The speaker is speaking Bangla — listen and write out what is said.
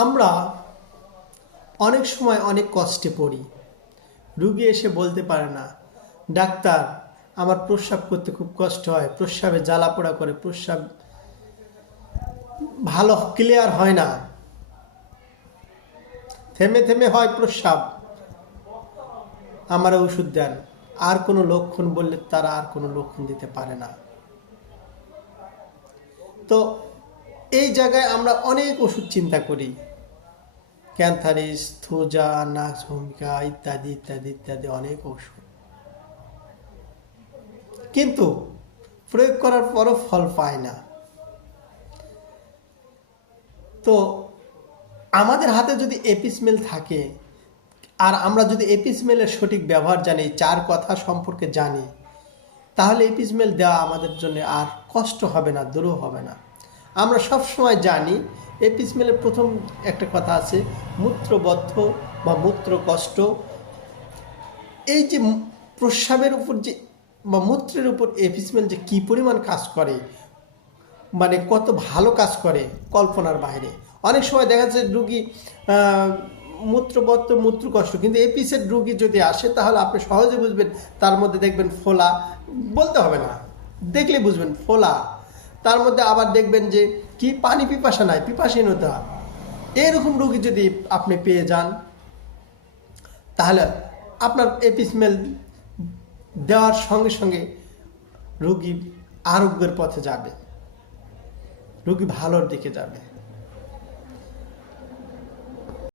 আমরা অনেক সময় অনেক কষ্টে পড়ি। রুগী এসে বলতে পারে না, ডাক্তার আমার প্রস্রাব করতে খুব কষ্ট হয়, প্রস্রাবে জ্বালা পোড়া করে, প্রস্রাব ভালো ক্লিয়ার হয় না, থেমে থেমে হয় প্রস্রাব, আমার ওষুধ দেন। আর কোনো লক্ষণ বললে তারা আর কোনো লক্ষণ দিতে পারে না। তো এই জায়গায় আমরা অনেক ওষুধ চিন্তা করি, ক্যান্থারিস, থুজা, নাক্স ভূমিকা ইত্যাদি ইত্যাদি ইত্যাদি অনেক ওষুধ, কিন্তু প্রয়োগ করার পরও ফল পায় না। তো আমাদের হাতে যদি এপিসমেল থাকে, আর আমরা যদি এপিসমেলের সঠিক ব্যবহার জানি, চার কথা সম্পর্কে জানি, তাহলে এপিসমেল দেওয়া আমাদের জন্য আর কষ্ট হবে না, দূরও হবে না। আমরা সবসময় জানি এপিসমেলের প্রথম একটা কথা আছে, মূত্রবদ্ধ বা মূত্র কষ্ট। এই যে প্রস্রাবের উপর যে বা মূত্রের উপর এপিসমেল যে কী পরিমাণ কাজ করে, মানে কত ভালো কাজ করে কল্পনার বাইরে। অনেক সময় দেখা যাচ্ছে রুগী মূত্রবদ্ধ মূত্র কষ্ট, কিন্তু এপিসের রুগী যদি আসে তাহলে আপনি সহজে বুঝবেন, তার মধ্যে দেখবেন ফোলা, বলতে হবে না, দেখলে বুঝবেন ফোলা। তার মধ্যে আবার দেখবেন যে কি পানি পিপাসা নাই, পিপাসীনতা। এরকম রুগী যদি আপনি পেয়ে যান, তাহলে আপনার এপিসমেল দেওয়ার সঙ্গে সঙ্গে রুগী আরোগ্যের পথে যাবে, রুগী ভালোর দিকে যাবে।